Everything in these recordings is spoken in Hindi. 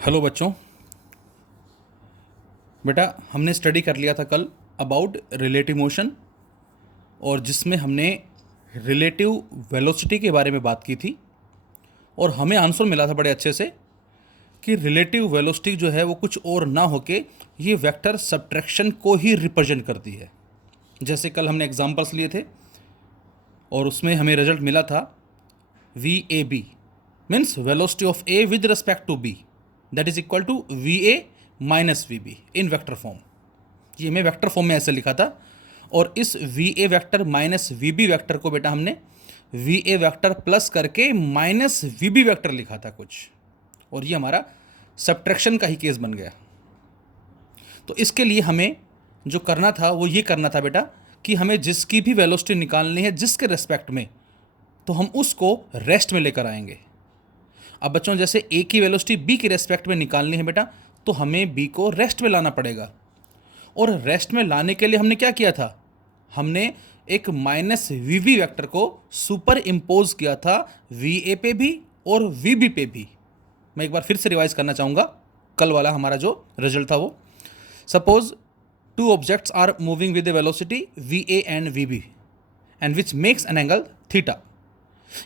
हेलो बच्चों। बेटा हमने स्टडी कर लिया था कल अबाउट रिलेटिव मोशन, और जिसमें हमने रिलेटिव वेलोसिटी के बारे में बात की थी। और हमें आंसर मिला था बड़े अच्छे से कि रिलेटिव वेलोसिटी जो है वो कुछ और ना होके ये वेक्टर सब्ट्रैक्शन को ही रिप्रेजेंट करती है। जैसे कल हमने एग्जांपल्स लिए थे और उसमें हमें रिजल्ट मिला था V A B means velocity of A with respect to B that is equal to V A minus V B in vector form. ये मैं वेक्टर फॉर्म में ऐसे लिखा था। और इस V A vector minus V B vector को बेटा हमने वी ए वेक्टर प्लस करके माइनस वी बी वेक्टर लिखा था कुछ, और ये हमारा सब्ट्रैक्शन का ही केस बन गया। तो इसके लिए हमें जो करना था वो ये करना था बेटा कि हमें जिसकी भी वेलोसिटी निकालनी है जिसके रेस्पेक्ट में, तो हम उसको रेस्ट में लेकर आएंगे। अब बच्चों जैसे ए की वेलोसिटी बी के रेस्पेक्ट में निकालनी है बेटा, तो हमें बी को रेस्ट में लाना पड़ेगा। और रेस्ट में लाने के लिए हमने क्या किया था, हमने एक माइनस वी बी वैक्टर को सुपर इम्पोज किया था वी ए पे भी और वी बी पे भी। मैं एक बार फिर से रिवाइज करना चाहूँगा कल वाला हमारा जो रिजल्ट था वो। Suppose two objects are moving with the velocity V A and V B and which makes an angle theta.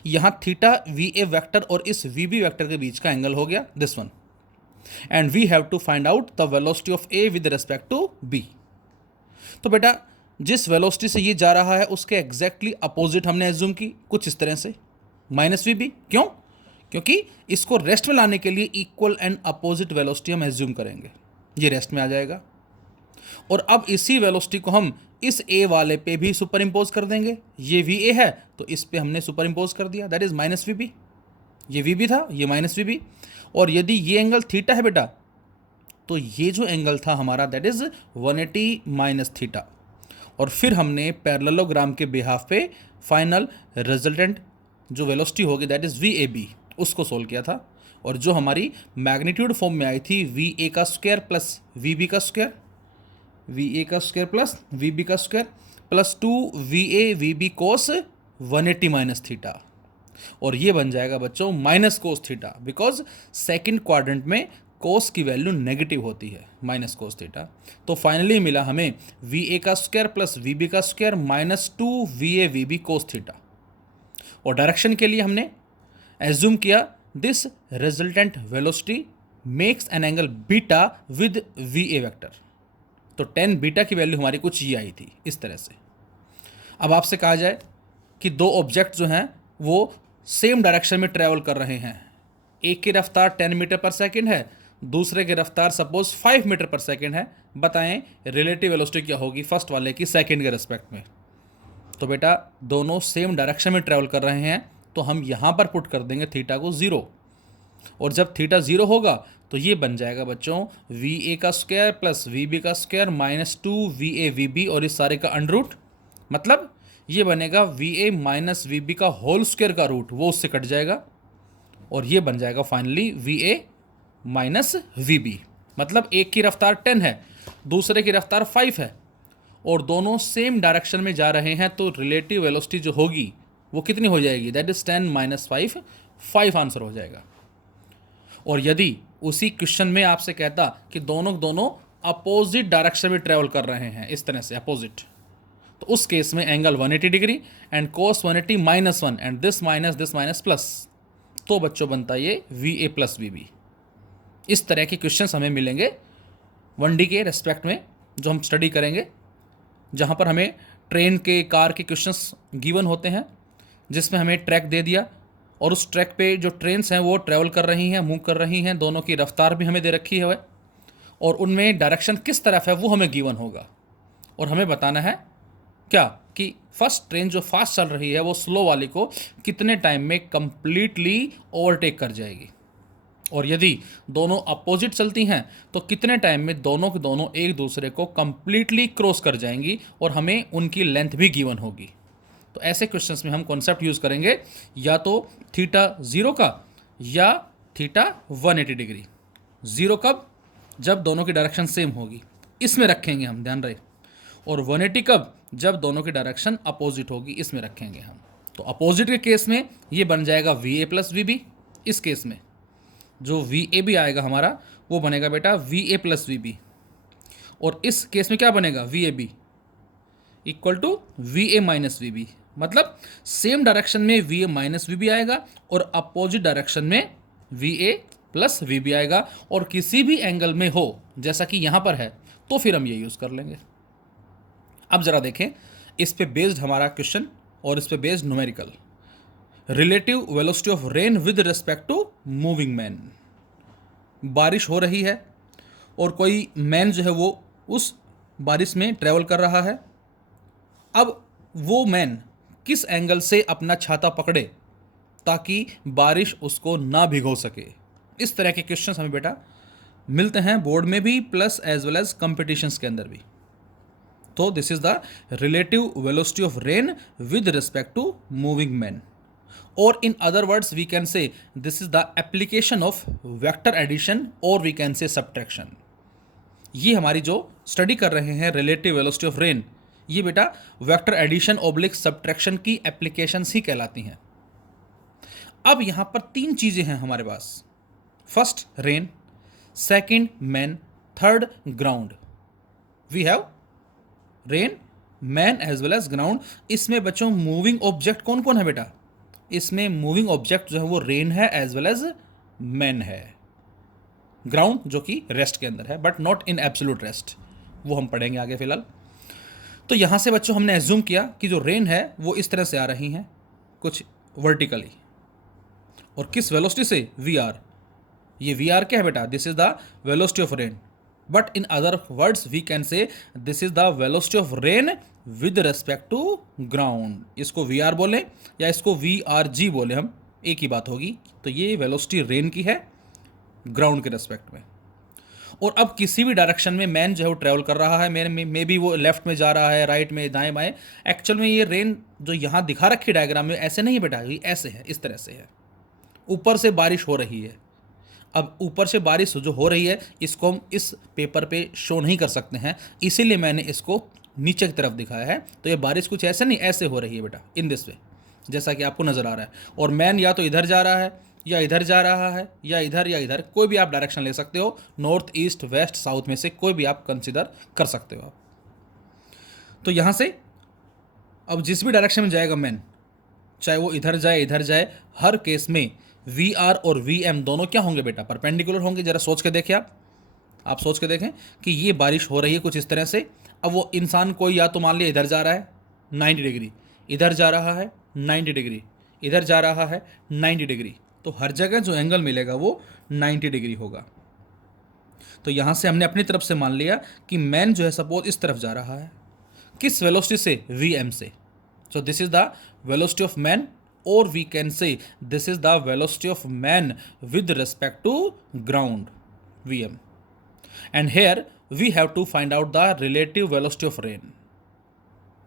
यहाँ थीटा वी ए वैक्टर और इस वी बी वैक्टर के बीच का एंगल हो गया this one, and we have to find out the velocity of A with respect to B. तो बेटा जिस वेलोसिटी से ये जा रहा है उसके एग्जैक्टली अपोजिट हमने एज्यूम की कुछ इस तरह से माइनस वी बी। क्यों? क्योंकि इसको रेस्ट में लाने के लिए इक्वल एंड अपोजिट वेलोसिटी हम एज्यूम करेंगे, ये रेस्ट में आ जाएगा। और अब इसी वेलोसिटी को हम इस ए वाले पे भी सुपर इम्पोज कर देंगे। ये वी ए है तो इस पे हमने सुपर इम्पोज कर दिया, that is minus V B. ये वी बी था, ये माइनस वी बी। और यदि ये एंगल थीटा है बेटा, तो ये जो एंगल था हमारा दैट इज 180 माइनस थीटा। और फिर हमने पैरेललोग्राम के बिहाफ पे फाइनल रिजल्टेंट जो वेलोसिटी होगी that is V A B उसको सोल्व किया था। और जो हमारी मैग्नीट्यूड फॉर्म में आई थी वी ए का स्क्वायर प्लस वी बी का स्क्वायर, वी ए का स्क्वायर प्लस वी बी का square plus 2 V A V B cos 180 minus theta. और ये बन जाएगा बच्चों minus cos theta, because second quadrant में कोस की वैल्यू नेगेटिव होती है, माइनस कोस थीटा। तो फाइनली मिला हमें वी ए का स्क्वायर प्लस वी बी का square minus 2 V A V B cos theta. और डायरेक्शन के लिए हमने एज्यूम किया this resultant velocity makes an angle beta with we A vector. तो 10 बीटा की वैल्यू हमारी कुछ ये आई थी इस तरह से। अब आपसे कहा जाए कि दो ऑब्जेक्ट जो हैं वो सेम डायरेक्शन में ट्रैवल कर रहे हैं, एक की रफ्तार 10 मीटर पर सेकंड है, दूसरे की रफ्तार सपोज 5 मीटर पर सेकंड है। बताएं रिलेटिव वेलोसिटी क्या होगी फर्स्ट वाले की सेकंड के रिस्पेक्ट में। तो बेटा दोनों सेम डायरेक्शन में ट्रैवल कर रहे हैं, तो हम यहाँ पर पुट कर देंगे थीटा को 0। और जब थीटा 0 होगा तो ये बन जाएगा बच्चों वी ए का स्क्वायर प्लस वी बी का square minus 2 V A V B, और इस सारे का अंडर, मतलब ये बनेगा V A minus V B का होल स्क्वायर का रूट, वो उससे कट जाएगा। और ये बन जाएगा finally V A minus V B. मतलब एक की रफ्तार 10 है, दूसरे की रफ्तार 5 है, और दोनों सेम डायरेक्शन में जा रहे हैं, तो रिलेटिव वेलोसिटी जो होगी वो कितनी हो जाएगी, दैट इज 10 माइनस 5, 5 आंसर हो जाएगा। और यदि उसी क्वेश्चन में आपसे कहता कि दोनों दोनों अपोजिट डायरेक्शन में ट्रेवल कर रहे हैं इस तरह से अपोजिट, तो उस केस में angle 180 degree and cos 180 minus 1 and this minus plus, तो बच्चों बनता ये V A plus V B. इस तरह के क्वेश्चंस हमें मिलेंगे 1D के रेस्पेक्ट में जो हम स्टडी करेंगे, जहाँ पर हमें ट्रेन के कार के क्वेश्चंस गिवन होते हैं, जिसमें हमें ट्रैक दे दिया और उस ट्रैक पे जो ट्रेन्स हैं वो ट्रैवल कर रही हैं, मूव कर रही हैं, दोनों की रफ्तार भी हमें दे रखी है वह, और उनमें डायरेक्शन किस तरफ है वो हमें गिवन होगा। और हमें बताना है क्या कि फर्स्ट ट्रेन जो फास्ट चल रही है वो स्लो वाली को कितने टाइम में कंप्लीटली ओवरटेक कर जाएगी, और यदि दोनों अपोजिट चलती हैं तो कितने टाइम में दोनों के दोनों एक दूसरे को कंप्लीटली क्रॉस कर जाएंगी, और हमें उनकी लेंथ भी गिवन होगी। तो ऐसे क्वेश्चंस में हम कॉन्सेप्ट यूज़ करेंगे या तो थीटा 0 का या थीटा 180 डिग्री। 0 कब, जब दोनों की डायरेक्शन सेम होगी, इसमें रखेंगे हम, ध्यान रहे। और 180 कब, जब दोनों की डायरेक्शन अपोजिट होगी, इसमें रखेंगे हम। तो अपोजिट के केस में ये बन जाएगा V A plus V B इस केस में, जो वी ए बी आएगा हमारा वो बनेगा बेटा V A plus V B, और इस केस में क्या बनेगा V A B equal to V A minus V B, मतलब सेम डायरेक्शन में V A minus V B आएगा और अपोजिट डायरेक्शन में V A plus V B आएगा, और किसी भी एंगल में हो जैसा कि यहाँ पर है तो फिर हम ये यूज़ कर लेंगे। अब ज़रा देखें इस पे बेस्ड हमारा क्वेश्चन और इस पे based numerical, relative velocity of rain with respect to moving man. बारिश हो रही है और कोई मैन जो है वो उस बारिश में ट्रैवल कर रहा है। अब वो मैन किस एंगल से अपना छाता पकड़े ताकि बारिश उसको ना भिगो सके। इस तरह के क्वेश्चंस हमें बेटा मिलते हैं बोर्ड में भी plus as well as competitions के अंदर भी। तो this is the relative velocity of rain with respect to moving man, और in other words we can say this is the application of vector addition or we can say subtraction। ये हमारी जो स्टडी कर रहे हैं रिलेटिव वेलोसिटी ऑफ रेन, ये बेटा वेक्टर एडिशन ऑब्लिक सब्ट्रैक्शन की एप्लीकेशंस ही कहलाती हैं। अब यहाँ पर तीन चीज़ें हैं हमारे पास, first rain, second man, third ground. We have rain, man as well as ground. इसमें बच्चों मूविंग ऑब्जेक्ट कौन कौन है बेटा, इसमें मूविंग ऑब्जेक्ट जो है वो रेन है एज वेल एज मैन है, ग्राउंड जो कि रेस्ट के अंदर है but not in absolute rest, वो हम पढ़ेंगे आगे फिलहाल। तो यहाँ से बच्चों हमने एज्यूम किया कि जो रेन है वो इस तरह से आ रही हैं कुछ वर्टिकली, और किस वेलोसिटी से वी आर। ये वी आर क्या है बेटा, this is the velocity of rain, but in other words we can say this is the velocity of rain with respect to ground. इसको वी आर बोलें या इसको वी आर जी बोले, हम एक ही बात होगी। तो ये वेलोसिटी रेन की है ग्राउंड के रेस्पेक्ट में। और अब किसी भी डायरेक्शन में मैन जो है वो ट्रैवल कर रहा है, मे बी वो लेफ्ट में जा रहा है, राइट में, दाएं बाएं। एक्चुअल में ये रेन जो यहाँ दिखा रखी डायग्राम में ऐसे नहीं बेटा, ये ऐसे है, इस तरह से है। ऊपर से बारिश हो रही है। अब ऊपर से बारिश जो हो रही है इसको हम इस पेपर पे शो नहीं कर सकते हैं, इसीलिए मैंने इसको नीचे की तरफ दिखाया है। तो ये बारिश कुछ ऐसे नहीं, ऐसे हो रही है बेटा, इन दिस वे, जैसा कि आपको नज़र आ रहा है। और मैन या तो इधर जा रहा है या इधर जा रहा है या इधर, कोई भी आप डायरेक्शन ले सकते हो, नॉर्थ, ईस्ट, वेस्ट, साउथ में से कोई भी आप कंसिडर कर सकते हो आप। तो यहाँ से अब जिस भी डायरेक्शन में जाएगा मैन, चाहे वो इधर जाए, हर केस में वी आर और वी एम दोनों क्या होंगे बेटा, परपेंडिकुलर होंगे। जरा सोच के देखें, आप सोच के देखें कि ये बारिश हो रही है कुछ इस तरह से। अब वो इंसान कोई या तो मान लिया इधर जा रहा है 90 डिग्री, इधर जा रहा है 90 डिग्री, इधर जा रहा है 90 डिग्री, तो हर जगह जो एंगल मिलेगा वो 90 डिग्री होगा। तो यहाँ से हमने अपनी तरफ से मान लिया कि मैन जो है सपोज इस तरफ जा रहा है, किस वेलोसिटी से, वी एम से। सो this is the velocity of man, or we can say this is the velocity of man with respect to ground, Vm, and here we have to find out the relative velocity of rain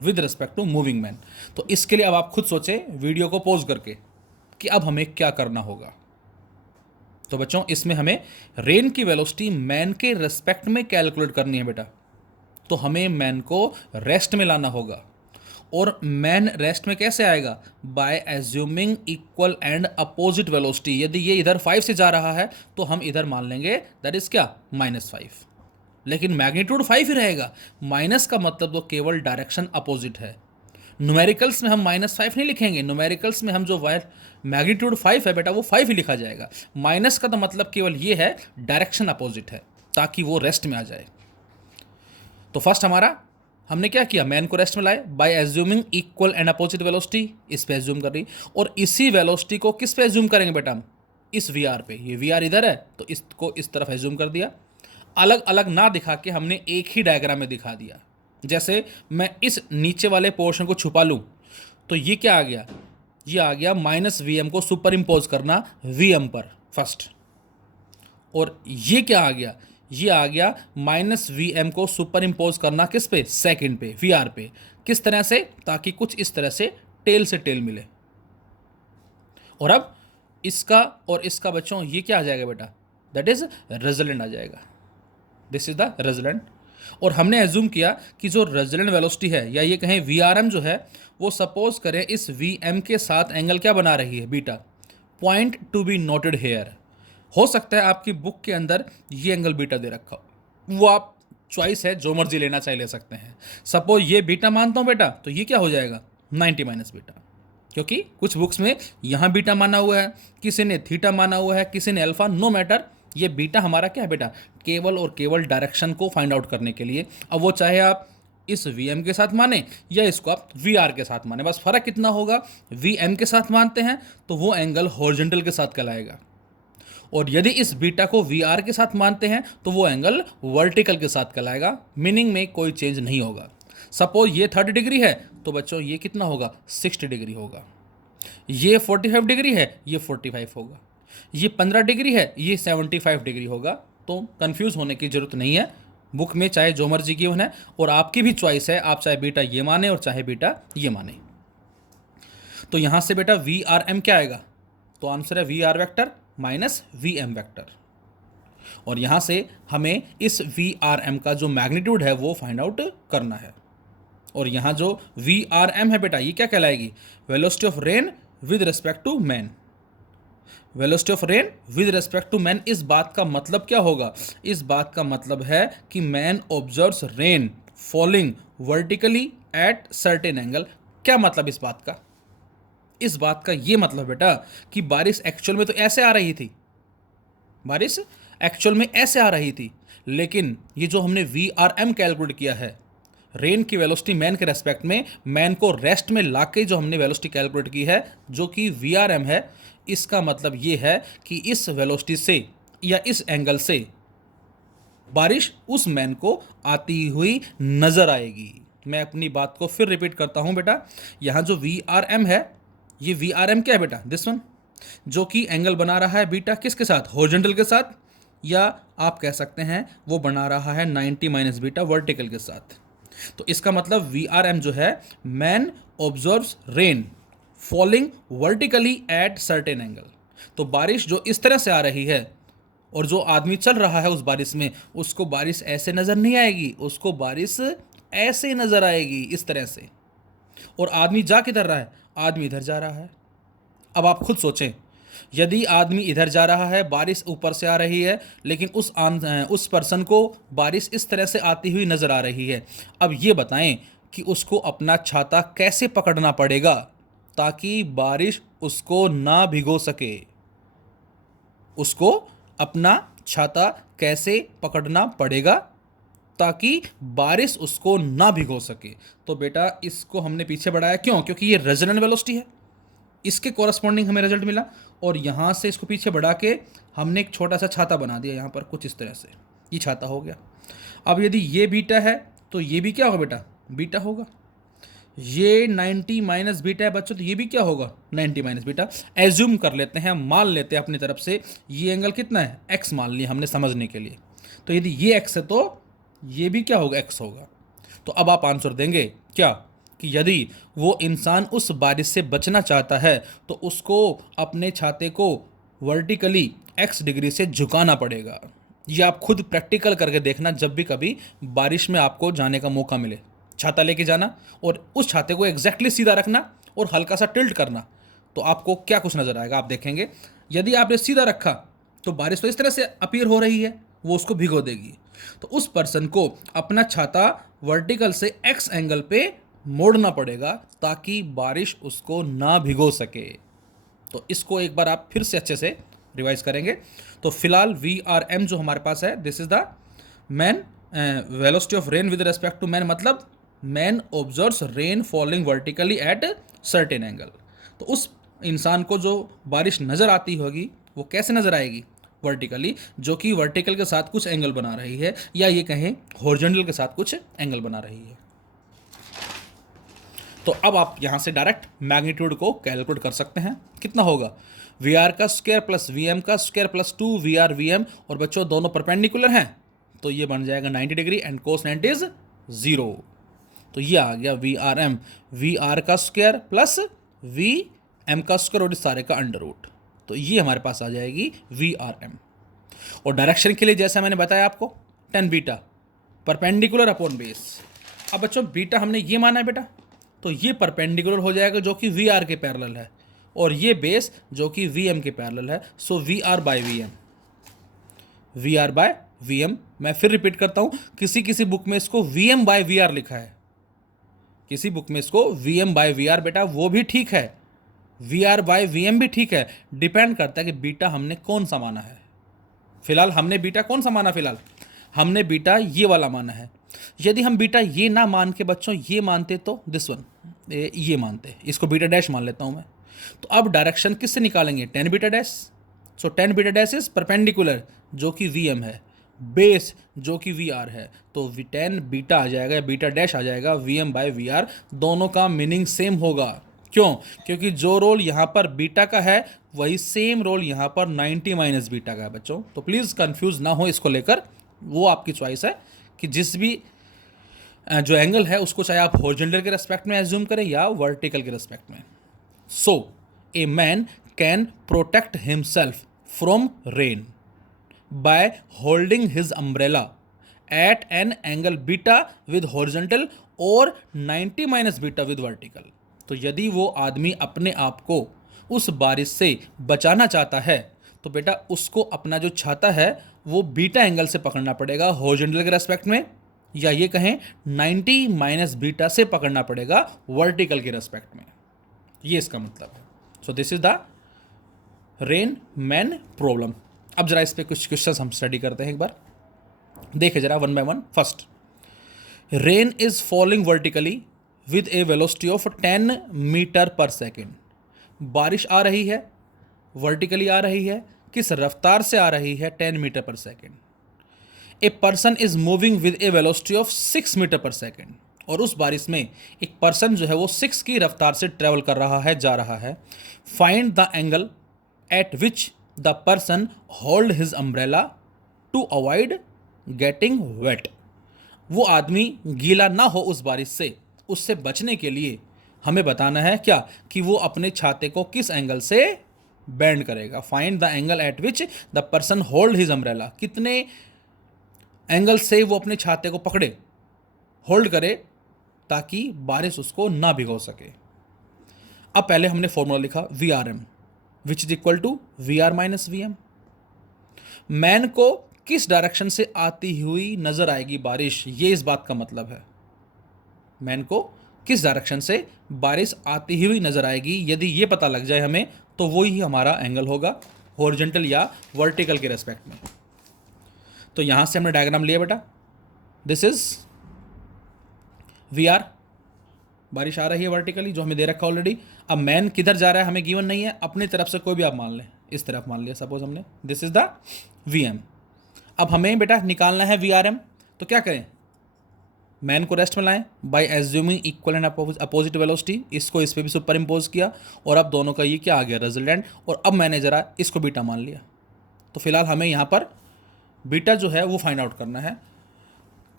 with respect to moving man। तो इसके लिए अब आप खुद सोचें वीडियो को पॉज करके कि अब हमें क्या करना होगा। तो बच्चों इसमें हमें रेन की वेलोसिटी मैन के रेस्पेक्ट में कैलकुलेट करनी है बेटा। तो हमें मैन को रेस्ट में लाना होगा, और मैन रेस्ट में कैसे आएगा, by assuming equal and opposite velocity. यदि ये इधर 5 से जा रहा है तो हम इधर मान लेंगे दैट इज क्या, -5, लेकिन मैग्नीट्यूड 5 ही रहेगा। माइनस का मतलब तो केवल डायरेक्शन अपोजिट है। न्यूमेरिकल्स में हम -5 नहीं लिखेंगे, न्यूमेरिकल्स में हम जो मैग्नीट्यूड 5 है बेटा वो 5 ही लिखा जाएगा। माइनस का तो मतलब केवल ये है डायरेक्शन अपोजिट है, ताकि वो रेस्ट में आ जाए। तो फर्स्ट हमारा हमने क्या किया, मैन को रेस्ट में लाए by assuming equal and opposite velocity, इस पे एज्यूम कर रही, और इसी वेलोसिटी को किस पे एज्यूम करेंगे बेटा हम, इस वी आर पे। ये वी आर इधर है तो इसको इस तरफ एज्यूम कर दिया। अलग अलग ना दिखा के हमने एक ही डायग्राम में दिखा दिया। जैसे मैं इस नीचे वाले पोर्शन को छुपा लूँ तो ये क्या आ गया, ये आ गया -Vm को सुपर इम्पोज करना Vm पर फर्स्ट, और ये क्या आ गया, ये आ गया -Vm को सुपर इम्पोज करना किस पे, सेकंड पे, वी आर पे। किस तरह से, ताकि कुछ इस तरह से टेल से टेल मिले। और अब इसका और इसका बच्चों ये क्या आ जाएगा बेटा, दैट इज रिजल्टेंट आ जाएगा। This is the resultant. और हमने एज्यूम किया कि जो रिजल्टेंट वेलोसिटी है, या ये कहें VRM जो है, वो सपोज करें इस VM के साथ एंगल क्या बना रही है, बीटा। Point to be noted here, हो सकता है आपकी बुक के अंदर ये एंगल बीटा दे रखा हो, वो आप चॉइस है, जो मर्जी लेना चाहे ले सकते हैं। सपोज ये बीटा मानता हूँ बेटा, तो ये क्या हो जाएगा 90 माइनस बीटा, क्योंकि कुछ बुक्स में यहाँ बीटा माना हुआ है, किसी ने थीटा माना हुआ है, किसी ने अल्फा, नो मैटर। ये बीटा हमारा क्या है बेटा, केवल और केवल डायरेक्शन को फाइंड आउट करने के लिए। अब वो चाहे आप इस वी के साथ माने या इसको आप वी के साथ माने, बस फर्क कितना होगा, वी के साथ मानते हैं तो वो एंगल हॉरिजॉन्टल के साथ कहलाएगा, और यदि इस बीटा को वी के साथ मानते हैं तो वो एंगल वर्टिकल के साथ कहलाएगा। मीनिंग में कोई चेंज नहीं होगा। सपोज ये 30 डिग्री है तो बच्चों ये कितना होगा, 60 डिग्री होगा। ये 45 डिग्री है, ये 45 होगा। ये 15 डिग्री है, ये 75 डिग्री होगा। तो कंफ्यूज होने की जरूरत नहीं है, बुक में चाहे जो मर्जी गिवन है, और आपकी भी चॉइस है, आप चाहे बीटा ये माने और चाहे बीटा ये माने। तो यहां से बेटा वी आर एम क्या आएगा, तो आंसर है V R vector minus V M vector, और यहां से हमें इस वी आर एम का जो मैग्नीट्यूड है वो फाइंड आउट करना है। और यहाँ जो वी आर एम है बेटा, ये क्या कहलाएगी, velocity of rain with respect to man. Velocity of rain with respect to man, इस बात का मतलब क्या होगा, इस बात का मतलब है कि man observes rain falling vertically at certain angle. क्या मतलब इस बात का, इस बात का ये मतलब बेटा कि बारिश एक्चुअल में तो ऐसे आ रही थी, बारिश एक्चुअल में ऐसे आ रही थी, लेकिन ये जो हमने वी आर एम कैलकुलेट किया है, रेन की वेलोसिटी मैन के रेस्पेक्ट में, मैन को रेस्ट में लाके जो हमने वेलोसिटी कैलकुलेट की है जो कि वी आर एम है, इसका मतलब ये है कि इस वेलोसिटी से या इस एंगल से बारिश उस मैन को आती हुई नजर आएगी। मैं अपनी बात को फिर रिपीट करता हूं बेटा, यहां जो वी आर एम है, ये वी आर एम क्या है बेटा, दिस वन, जो कि एंगल बना रहा है बीटा किसके साथ, हॉरिजॉन्टल के साथ, या आप कह सकते हैं वो बना रहा है 90 माइनस बीटा वर्टिकल के साथ। तो इसका मतलब वी आर एम जो है, man observes rain falling vertically at certain angle. तो बारिश जो इस तरह से आ रही है और जो आदमी चल रहा है उस बारिश में, उसको बारिश ऐसे नजर नहीं आएगी, उसको बारिश ऐसे नजर आएगी, इस तरह से। और आदमी जा किधर रहा है, आदमी इधर जा रहा है। अब आप खुद सोचें, यदि आदमी इधर जा रहा है, बारिश ऊपर से आ रही है, लेकिन उस पर्सन को बारिश इस तरह से आती हुई नजर आ रही है, अब ये बताएं कि उसको अपना छाता कैसे पकड़ना पड़ेगा ताकि बारिश उसको ना भिगो सके। उसको अपना छाता कैसे पकड़ना पड़ेगा ताकि बारिश उसको ना भिगो सके। तो बेटा इसको हमने पीछे बढ़ाया, क्यों, क्योंकि ये रेजोनेंट वेलोसिटी है, इसके कॉरस्पॉन्डिंग हमें रिजल्ट मिला, और यहाँ से इसको पीछे बढ़ा के हमने एक छोटा सा छाता बना दिया यहाँ पर, कुछ इस तरह से, ये छाता हो गया। अब यदि ये बीटा है तो ये भी क्या होगा बेटा, बीटा होगा। ये 90 माइनस बीटा है बच्चों, तो ये भी क्या होगा, 90 माइनस बीटा। एज्यूम कर लेते हैं, मान लेते हैं अपनी तरफ से, ये एंगल कितना है, एक्स मान लिया हमने समझने के लिए। तो यदि ये एक्स है तो ये भी क्या होगा, एक्स होगा। तो अब आप आंसर देंगे क्या, कि यदि वो इंसान उस बारिश से बचना चाहता है तो उसको अपने छाते को वर्टिकली x डिग्री से झुकाना पड़ेगा। ये आप खुद प्रैक्टिकल करके देखना, जब भी कभी बारिश में आपको जाने का मौका मिले, छाता लेके जाना और उस छाते को एग्जैक्टली सीधा रखना और हल्का सा टिल्ट करना, तो आपको क्या कुछ नज़र आएगा, आप देखेंगे। यदि आपने सीधा रखा तो बारिश तो इस तरह से अपीयर हो रही है, वो उसको भिगो देगी। तो उस पर्सन को अपना छाता वर्टिकल से x एंगल पे मोड़ना पड़ेगा ताकि बारिश उसको ना भिगो सके। तो इसको एक बार आप फिर से अच्छे से रिवाइज करेंगे। तो फिलहाल वी आर एम जो हमारे पास है, this is the man velocity of rain with respect to man, मतलब man observes rain falling vertically at certain angle. तो उस इंसान को जो बारिश नज़र आती होगी वो कैसे नज़र आएगी, वर्टिकली, जो कि वर्टिकल के साथ कुछ एंगल बना रही है, या ये कहें हॉरिजॉन्टल के साथ कुछ एंगल बना रही है। तो अब आप यहाँ से डायरेक्ट मैग्नीट्यूड को कैलकुलेट कर सकते हैं, कितना होगा, वी आर का स्क्वायर प्लस वी एम का square plus 2 V R V M, और बच्चों दोनों परपेंडिकुलर हैं तो ये बन जाएगा 90 डिग्री एंड कोस 90 इज 0। तो ये आ गया V R M, V R का स्क्वायर प्लस वी एम का स्क्वायर और इस सारे का अंडर रूट, तो ये हमारे पास आ जाएगी वी आर एम। और डायरेक्शन के लिए जैसा मैंने बताया आपको, 10 बीटा परपेंडिकुलर अपॉन बेस। अब बच्चों बीटा हमने ये माना है बेटा, तो ये परपेंडिकुलर हो जाएगा जो कि वी आर के पैरेलल है, और ये बेस जो कि वी एम के पैरेलल है, so V R by V M. V R by V M. मैं फिर रिपीट करता हूँ, किसी किसी बुक में इसको V M by V R लिखा है, किसी बुक में इसको V M by V R, बेटा वो भी ठीक है, V R by V M भी ठीक है, डिपेंड करता है कि बीटा हमने कौन सा माना है। फिलहाल हमने बीटा कौन सा माना, फिलहाल हमने बीटा ये वाला माना है। यदि हम बीटा ये ना मान के बच्चों ये मानते तो दिस वन ये मानते, इसको बीटा डैश मान लेता हूं मैं। तो अब डायरेक्शन किससे निकालेंगे, tan beta dash. So tan beta dash is perpendicular जो कि वी एम है, बेस जो कि वी आर है, तो टेन बीटा आ जाएगा या बीटा डैश आ जाएगा V M by V R. दोनों का मीनिंग सेम होगा, क्यों, क्योंकि जो रोल यहाँ पर बीटा का है वही सेम रोल यहाँ पर 90 माइनस बीटा का है बच्चों। तो प्लीज़ कंफ्यूज ना हो इसको लेकर, वो आपकी चॉइस है कि जिस भी जो एंगल है उसको चाहे आप हॉरिजॉन्टल के रेस्पेक्ट में एज्यूम करें या वर्टिकल के रेस्पेक्ट में। So a man can protect himself from rain by holding his umbrella at an angle beta with horizontal और 90 माइनस बीटा विद वर्टिकल। तो यदि वो आदमी अपने आप को उस बारिश से बचाना चाहता है तो बेटा उसको अपना जो छाता है वो बीटा एंगल से पकड़ना पड़ेगा हॉरिजॉन्टल के रेस्पेक्ट में, या ये कहें 90 माइनस बीटा से पकड़ना पड़ेगा वर्टिकल के रेस्पेक्ट में। ये इसका मतलब है। सो this is the rain man problem. अब जरा इस पे कुछ क्वेश्चंस हम स्टडी करते हैं एक बार, देखे जरा one by one. First, rain is falling vertically with a velocity of 10 metre per second. बारिश आ रही है, वर्टिकली आ रही है, किस रफ्तार से आ रही है, 10 metre per second. A person is moving with a velocity of 6 metre per second, और उस बारिश में एक पर्सन जो है वो 6 की रफ्तार से ट्रेवल कर रहा है, जा रहा है। Find the angle at which the person hold his umbrella to avoid getting wet. वो आदमी गीला ना हो उस बारिश से, उससे बचने के लिए हमें बताना है क्या, कि वो अपने छाते को किस एंगल से बेंड करेगा। Find the angle at which the person hold his umbrella, कितने एंगल से वो अपने छाते को पकड़े, होल्ड करे, ताकि बारिश उसको ना भिगो सके। अब पहले हमने फॉर्मूला लिखा V R M which is equal to V R minus V M. Man को किस डायरेक्शन से आती हुई नजर आएगी बारिश, ये इस बात का मतलब है। मैन को किस डायरेक्शन से बारिश आती हुई नजर आएगी, यदि ये पता लग जाए हमें तो वो ही हमारा एंगल होगा हॉरिजॉन्टल या वर्टिकल के रेस्पेक्ट में। तो यहां से हमने डायग्राम लिया बेटा, दिस इज वी आर, बारिश आ रही है वर्टिकली जो हमें दे रखा ऑलरेडी। अब मैन किधर जा रहा है हमें गिवन नहीं है, अपनी तरफ से कोई भी आप मान लें, इस तरफ मान लिया सपोज हमने, this is the V M. अब हमें बेटा निकालना है वी आर एम, तो क्या करें, मैन को रेस्ट में लाएं by assuming equal and opposite velocity, इसको इस पर भी सुपर इम्पोज किया, और अब दोनों का ये क्या आ गया रिजल्टेंट, और अब मैंने जरा इसको बीटा मान लिया। तो फिलहाल हमें यहाँ पर बीटा जो है वो फाइंड आउट करना है।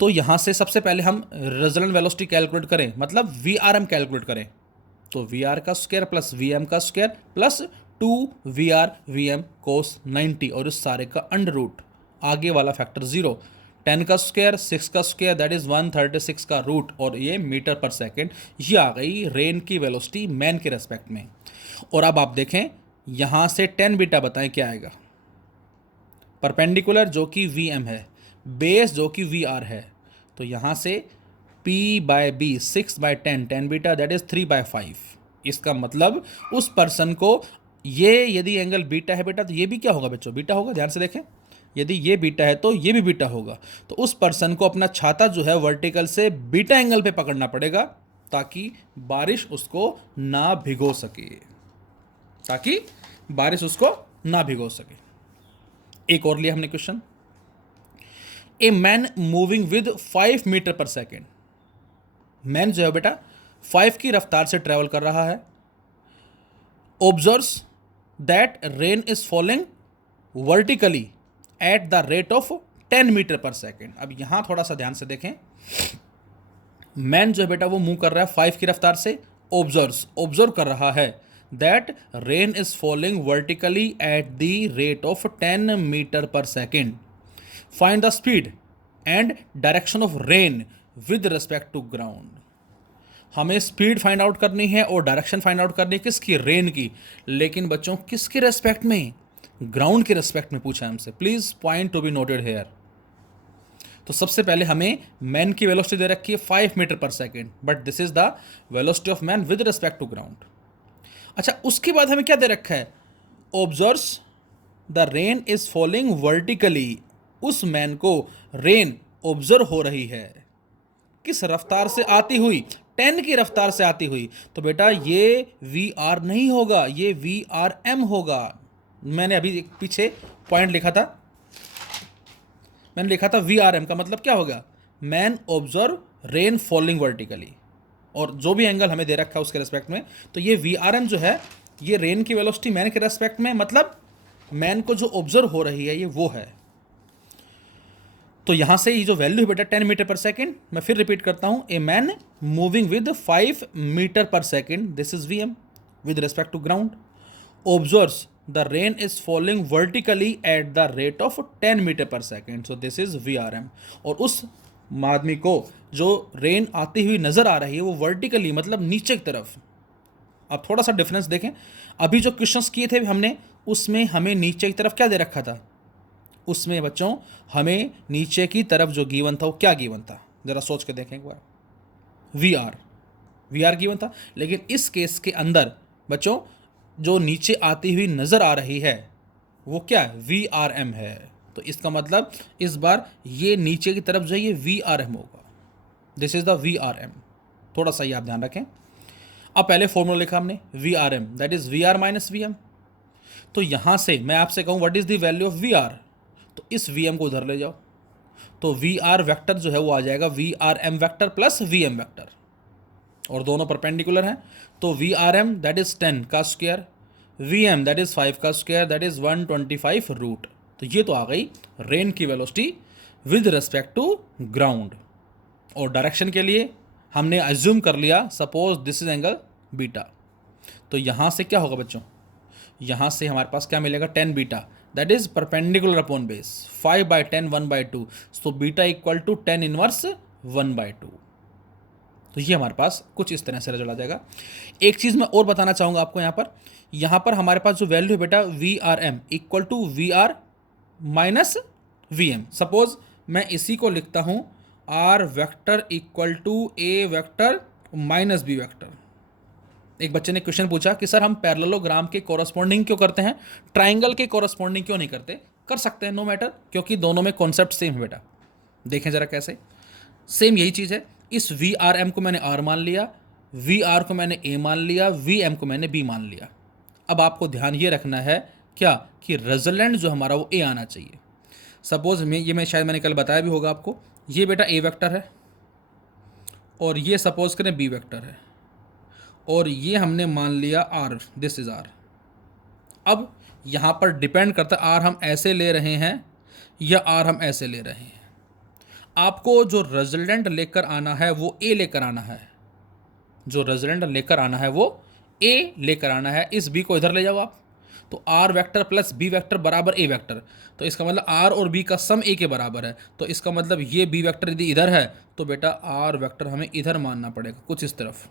तो यहाँ से सबसे पहले हम रिजल्टेंट वेलोसिटी कैलकुलेट करें, मतलब वी आर एम कैलकुलेट करें। तो वी आर का स्क्वायर प्लस वी एम का square plus 2 V R V M cos 90, और इस सारे का अंडर रूट, आगे वाला फैक्टर 0, 10 का स्क्वायर 6 का स्क्वायर दैट इज 136 का रूट, और ये मीटर पर सेकेंड। ये आ गई रेन की वेलोसिटी मैन के रेस्पेक्ट में। और अब आप देखें यहाँ से 10 बीटा बताएं क्या आएगा, परपेंडिकुलर जो कि वी एम है, बेस जो कि वी आर है, तो यहाँ से P by B 6 by 10 10 beta that is 3 by 5। इसका मतलब उस पर्सन को ये यदि एंगल बीटा है बेटा तो ये भी क्या होगा बच्चों, बीटा होगा। ध्यान से देखें, यदि ये बीटा है तो ये भी बीटा होगा। तो उस पर्सन को अपना छाता जो है वर्टिकल से बीटा एंगल पे पकड़ना पड़ेगा ताकि बारिश उसको ना भिगो सके, ताकि बारिश उसको ना भिगो सके। एक और लिया हमने question, a man moving with 5 metre per second. Man जो है बेटा 5 की रफ्तार से ट्रेवल कर रहा है। Observes that rain is falling vertically at the rate of 10 metre per second. अब यहां थोड़ा सा ध्यान से देखें, मैन जो है बेटा वो मूव कर रहा है 5 की रफ्तार से। ऑब्जर्व कर रहा है that rain is falling vertically at the rate of 10 metre per second. Find the speed and direction of rain with respect to ground. हमें स्पीड फाइंड आउट करनी है और डायरेक्शन फाइंड आउट करनी है किसकी, रेन की। लेकिन बच्चों किसके रेस्पेक्ट में, ग्राउंड के रेस्पेक्ट में पूछा है हमसे, please point to be noted here. तो सबसे पहले हमें मैन की वेलोसिटी दे रखी है 5 metre per second, but this is the velocity of man with respect to ground. अच्छा, उसके बाद हमें क्या दे रखा है, observes the rain is falling vertically, उस मैन को रेन ऑब्जर्व हो रही है, किस रफ्तार से आती हुई, 10 की रफ्तार से आती हुई। तो बेटा ये वी आर नहीं होगा, ये वी आर एम होगा। मैंने अभी एक पीछे पॉइंट लिखा था, मैंने लिखा था वी आर एम का मतलब क्या होगा, man observe rain falling vertically, और जो भी एंगल हमें दे रखा है उसके रेस्पेक्ट में, तो ये वी आर एम जो है ये रेन की वेलोसिटी मैन के रेस्पेक्ट में, मतलब मैन को जो ऑब्जर्व हो रही है ये वो है। तो यहां से ये जो वैल्यू है बेटा 10 मीटर पर सेकेंड, मैं फिर रिपीट करता हूं, a man moving with 5 metre per second, this is V M with respect to ground, observes the rain is falling vertically at the rate of 10 metre per second, so this is V R M. और उस आदमी को जो रेन आती हुई नजर आ रही है वो वर्टिकली मतलब नीचे की तरफ। अब थोड़ा सा डिफरेंस देखें, अभी जो क्वेश्चंस किए थे हमने उसमें हमें नीचे की तरफ क्या दे रखा था, उसमें बच्चों हमें नीचे की तरफ जो गिवन था वो क्या गिवन था, जरा सोच के देखें एक बार, वी आर गिवन था। लेकिन इस केस के अंदर बच्चों जो नीचे आती हुई नजर आ रही है वो क्या है, वी आर एम है। तो इसका मतलब इस बार ये नीचे की तरफ जो है ये वी आर एम होगा, this is the V R M. थोड़ा सा ये आप ध्यान रखें। अब पहले फॉर्मूला लिखा हमने V R M, that is V R minus V M. तो यहां से मैं आपसे कहूं what is the value of V R, तो इस वी एम को उधर ले जाओ, तो वी आर वैक्टर जो है वो आ जाएगा V R M vector plus V M vector, और दोनों परपेंडिकुलर हैं। तो V R M that is 10 का square, V M that is 5 का स्क्वायर, दैट इज 125 रूट। तो ये तो आ गई रेन की velocity with respect to ground. और डायरेक्शन के लिए हमने अज्यूम कर लिया suppose this is angle beta, तो यहाँ से क्या होगा बच्चों, यहाँ से हमारे पास क्या मिलेगा 10 beta, that is perpendicular upon base 5/10 1/2, so beta equal to 10 inverse 1/2। तो ये हमारे पास कुछ इस तरह से रिजल्ट आ जाएगा। एक चीज़ मैं और बताना चाहूँगा आपको, यहाँ पर हमारे पास जो वैल्यू है बेटा V R M equal to V R minus V M. Suppose मैं इसी को लिखता हूँ R vector equal to A vector minus B vector. एक बच्चे ने क्वेश्चन पूछा कि सर हम पैरेललोग्राम के कोरस्पॉन्डिंग क्यों करते हैं, ट्राइंगल के कोरस्पॉन्डिंग क्यों नहीं करते। कर सकते हैं, नो मैटर, क्योंकि दोनों में कॉन्सेप्ट सेम है बेटा। देखें जरा कैसे, सेम यही चीज़ है। इस वी आर एम को मैंने आर मान लिया, वी आर को मैंने ए मान लिया, वी एम को मैंने बी मान लिया। अब आपको ध्यान ये रखना है क्या कि रिजल्टेंट जो हमारा वो ए आना चाहिए। सपोज मैं शायद मैंने कल बताया भी होगा आपको, ये बेटा ए वेक्टर है और ये सपोज करें बी वेक्टर है, और ये हमने मान लिया आर, दिस इज आर। अब यहाँ पर डिपेंड करता है आर हम ऐसे ले रहे हैं या आर हम ऐसे ले रहे हैं। आपको जो रिजल्टेंट लेकर आना है वो ए लेकर आना है, जो रिजल्टेंट लेकर आना है वो ए लेकर आना है। इस बी को इधर ले जाओ आप, तो R vector plus B vector बराबर ए वेक्टर, तो इसका मतलब आर और बी का सम ए के बराबर है। तो इसका मतलब ये बी वेक्टर यदि इधर है तो बेटा आर वेक्टर हमें इधर मानना पड़ेगा कुछ इस तरफ।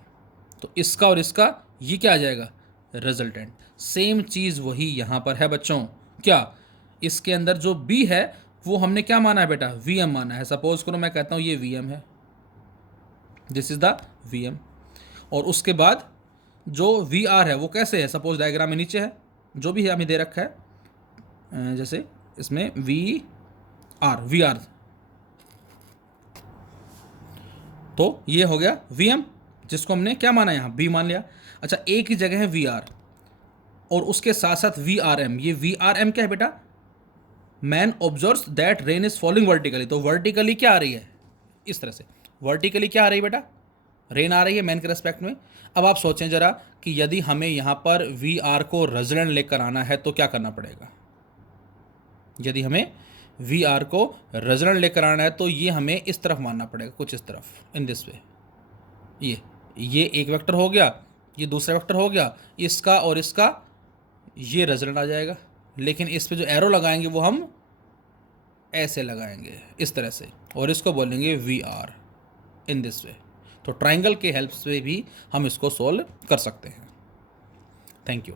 तो इसका और इसका ये क्या आ जाएगा, रिजल्टेंट। सेम चीज़ वही यहाँ पर है बच्चों। क्या इसके अंदर जो बी है वो हमने क्या माना है बेटा, वी एम माना है। सपोज करो मैं कहता हूँ ये वी एम है, this is the V M, और उसके बाद जो वी आर है वो कैसे है, सपोज डायग्राम में नीचे है, जो भी है हमें दे रखा है, जैसे इसमें वी आर, तो ये हो गया वी एम जिसको हमने क्या माना यहाँ बी मान लिया। अच्छा, ए की जगह है वी आर और उसके साथ साथ वी आर एम। ये वी आर एम क्या है बेटा, man observes that rain is falling vertically. तो वर्टिकली क्या आ रही है, इस तरह से वर्टिकली क्या आ रही है बेटा, रेन आ रही है मैन के रेस्पेक्ट में। अब आप सोचें जरा कि यदि हमें यहाँ पर वी आर को रिजल्टेंट लेकर आना है तो क्या करना पड़ेगा। यदि हमें वी आर को रिजल्टेंट लेकर आना है तो ये हमें इस तरफ मानना पड़ेगा, कुछ इस तरफ, इन दिस वे। ये एक वेक्टर हो गया, ये दूसरा वेक्टर हो गया, इसका और इसका ये रिजल्टेंट आ जाएगा। लेकिन इस पे जो एरो लगाएंगे वो हम ऐसे लगाएंगे इस तरह से, और इसको बोलेंगे V R in this way. तो ट्राइंगल के हेल्प से भी हम इसको सोल्व कर सकते हैं। Thank you.